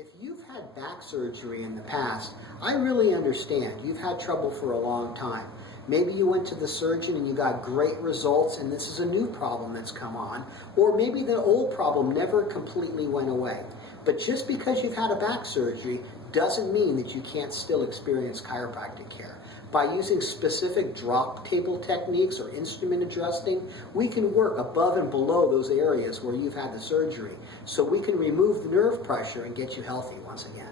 If you've had back surgery in the past, I really understand. You've had trouble for a long time. Maybe you went to the surgeon and you got great results and this is a new problem that's come on. Or maybe the old problem never completely went away. But just because you've had a back surgery doesn't mean that you can't still experience chiropractic care. By using specific drop table techniques or instrument adjusting, we can work above and below those areas where you've had the surgery, so we can remove the nerve pressure and get you healthy once again.